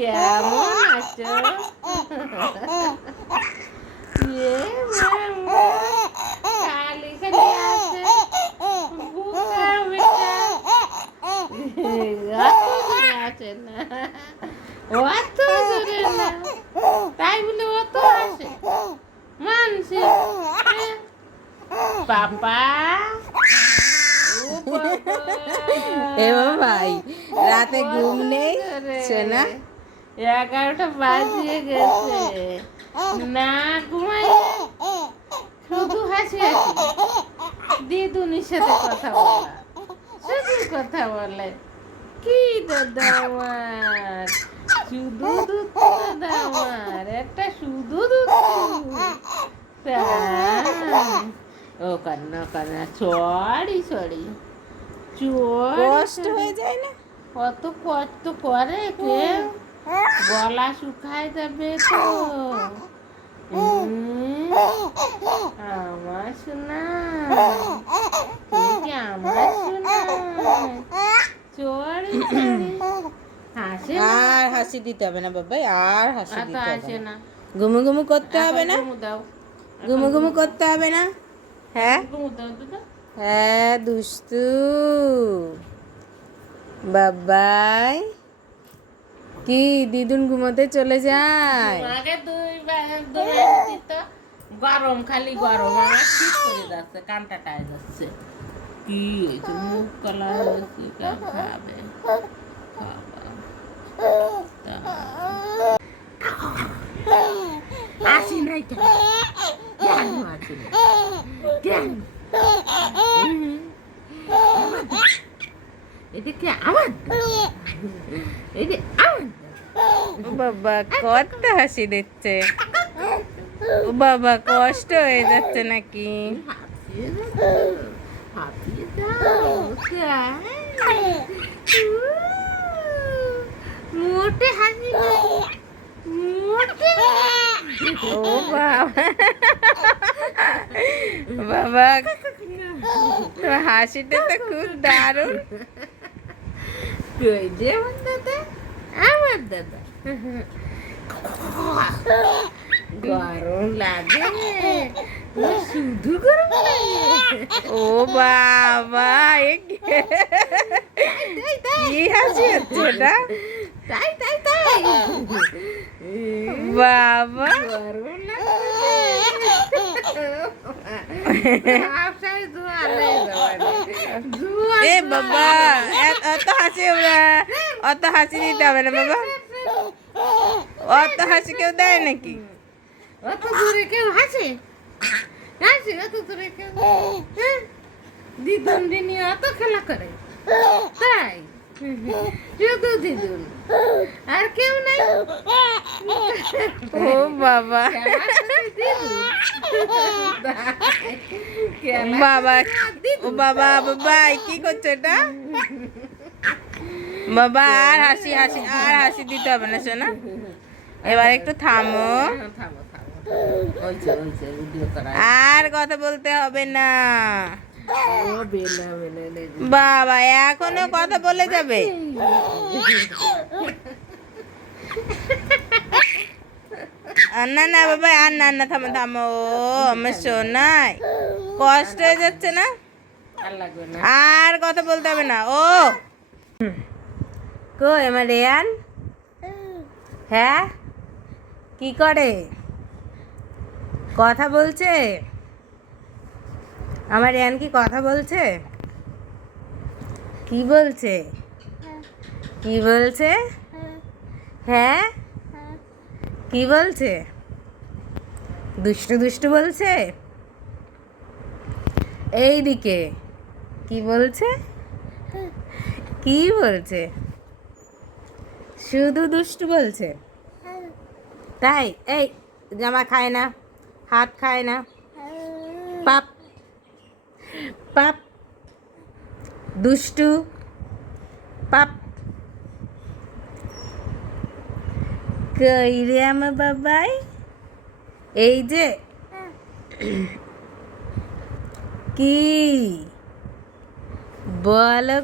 কেমন আছো? খালি খালি আছে বুকা বেটা অত দূরে আছে না, অত দূরে না, তাই বলে অত আসে মানছে পাপা। এ ভাই, রাতে ঘুম নেই সোনা? 11টা বাজিয়ে গেছে, না ঘুমাই, শুধু হাসি হাসি দিদুনির সাথে কথা বলা, শুধু কথা বলে। কি দাদা আমার, শুধু দুধ দাদা আমার, একটা শুধু দুধ। ও কান্না কান্না, সরি সরি, কষ্ট হয়ে যায় না? কত কষ্ট করে কেউ, গলা শুকায় যাবে তো। আমার শোনা, তুমি কি আমার শোনা? চড়ি চড়ি হাসে আর হাসি দিতে হবে না বাবা, আর হাসি দিতে হবে আসে না। না, ঘুমু ঘুমু করতে হবে না, দাও ঘুমু ঘুমু করতে হবে না। হ্যাঁ দাও দাদা। হ্যাঁ দুষ্টু বাবাই। কি দিদুন ঘুমোতে চলে যায়? আগে দুই দিত, গরম খালি গরম, আমার শীত করে যাচ্ছে, কানটা টায় যাচ্ছে। কি হয়েছে, মুখ কলা হয়েছে, খাবে আসি নাই কেন, আসি না কেন? এটা কি আমার, এটা আমার। ও বাবা কত হাসি দিচ্ছে, ও বাবা কষ্ট হয়ে যাচ্ছে নাকি? মোটে হাসি মোটে। ও বাবা, বাবা তোর হাসিটা তো খুব দারুণ। কই যে আমার দাদা, আমার দাদা গরম লাগে, শুধু গরম লাগে। ও বাবা কি হাসি হচ্ছে ওটা? তাই তাই তাই বাবা গরম লাগে। এ বাবা অত হাসি, অত হাসি দিতে হবে না বাবা, অত হাসি কেউ দেয় নাকি? অত দূরে কেউ হাসে, হাসে অত দূরে কেউ? দিদুন দিনি অত খেলা করে, তাই শুধু দিদুন, আর কেউ নাই। ও বাবা বাবা, ও বাবা বাবা কি করছো এটা? বাবা আর হাসি হাসি, আর হাসি দিতে হবে না শোনা, এবার একটু থামো, থামো থামো, ওইছে ওইছে ভিডিও করা, আর কথা বলতে হবে না। ও বেলা বেলা বাবা এখনো কথা বলে যাবে? না না বাবা, আর না না, থামো থামো, আমার শোনাই কষ্ট হয়ে যাচ্ছে না, আর লাগবে না। আর কথা বলতে হবে না। ও কই আমার রেয়ান? হ্যাঁ কি করে, কথা বলছে? আমার রেয়ান কি কথা বলছে? কি বলছে, কি বলছে? হ্যাঁ কি বলছে? দুষ্টু দুষ্টু বলছে? এইদিকে কি বলছে, কি বলছে? শুধু দুষ্টু বলছে? তাই এই জামা খায় না, হাত খায় না, পাপ পাপ, দুষ্টু পাপ। কই রে আমার বাবাই, এই যে কি বলো।